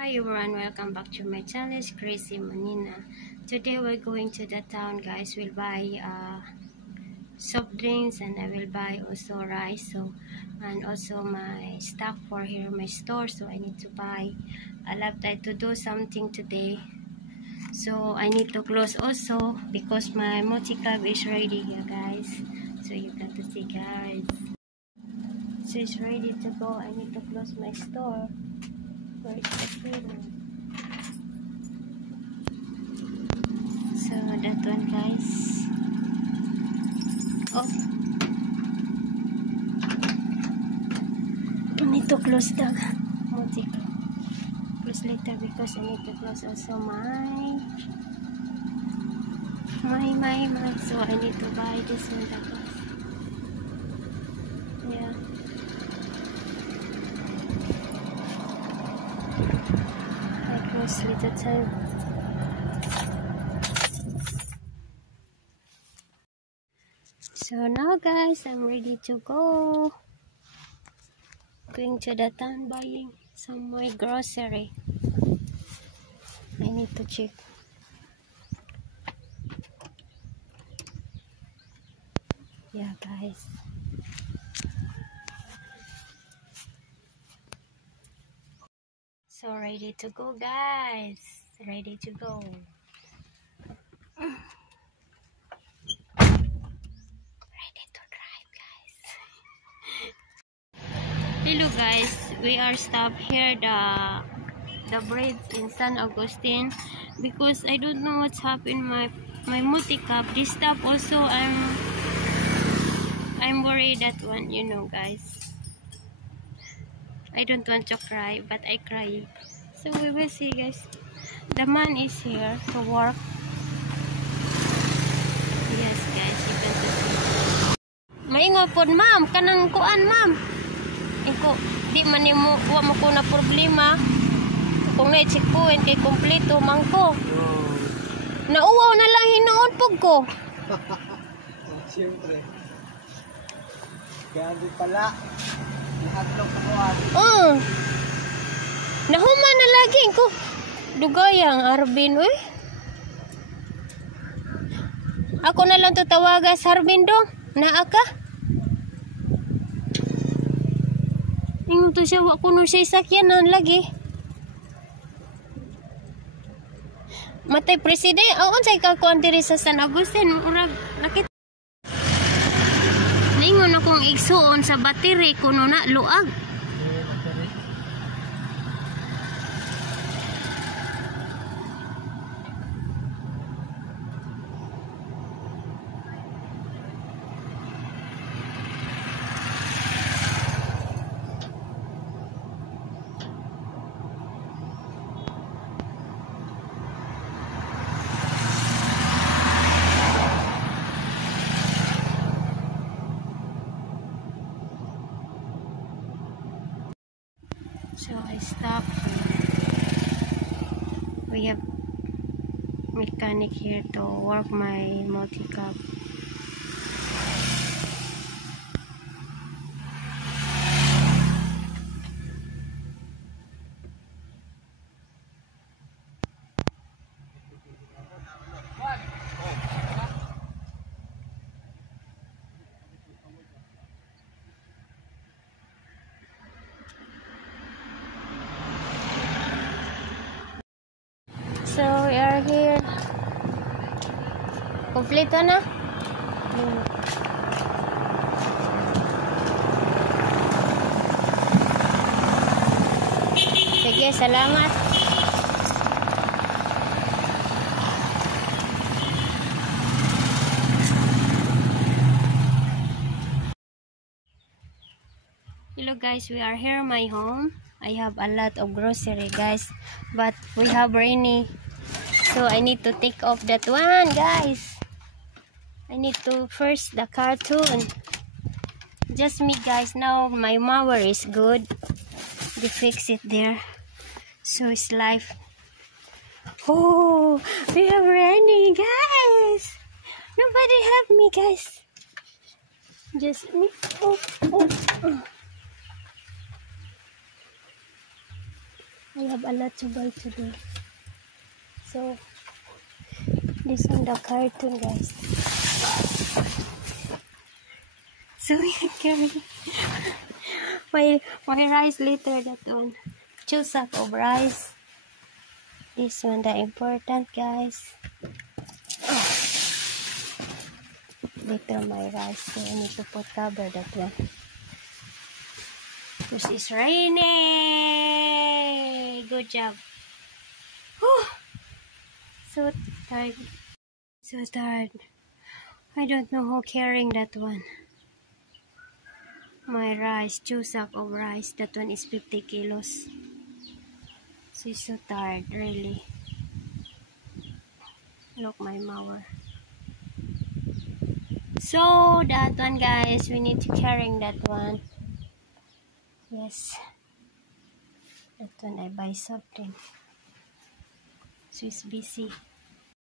Hi everyone, welcome back to my channel. It's Crazy Manina. Today we're going to the town, guys. We'll buy soft drinks and I will buy also rice, and also my stock for here my store. So I need to buy a laptop to do something today. So I need to close also because my multi-cab is ready here, guys. So you got to see, guys. So it's ready to go. I need to close my store. Where is the freedom? So that one, guys. Oh, I need to close the multi. Close later because I need to close also my. So I need to buy this one, guys. Yeah. I close little time. So now, guys, I'm ready to go. Going to the town buying some more grocery. I need to check. Yeah, guys. So ready to go, guys. Ready to go. Ready to drive, guys. Hello, guys. We are stopped here the bridge in San Agustin because I don't know what's happened my multi-cab. This stop also I'm worried that one, guys. I don't want to cry, but I cry. So we will see, guys. The man is here to work. Yes, guys, you can see. Maingo pod, ma'am. Kanang kuan, ma'am. Iko, di man mo, wa mo ko na problema. Kung na-check point kay kompleto man ko. Nauwaw na lang hinuon pug ko. Siyempre. Kaya di pala. Nahaglong sa kuwan. Nahuman na lagi ko. Dugayang Arvin, eh. Ako na lang tatawagan sa Arvin dong. Naa ka? Ingon to siya, wako no siya sakyanan lagi. Matay presidente, aon say ka kuan diri sa San Agustin, urag nakita. Ningon akong igsuon sa battery kuno na luag. So I stop. We have mechanic here to work my multi-cab. So we are here. Kompleto na? Sige, salamat. Hello guys, we are here my home. I have a lot of grocery, guys, but we have rainy, so I need to take off that one, guys. I need to first the cartoon. Just me, guys. Now my mower is good. They fix it there, so it's life. Oh, we have rainy, guys. Nobody help me, guys. Just me. Oh. I have a lot to buy today. So, this on the carton, guys. So, we can carry my rice later, that one. 2 sack of rice. This one, the important, guys. Later, my rice. So, I need to put cover that one. Because it's raining. Good job. Whew. So tired. So tired. I don't know who carrying that one. My rice, 2 sack of rice. That one is 50 kilos. She's so tired, really. Look, my mower. So that one, guys, we need to carrying that one. Yes. That one I buy something. So it's busy.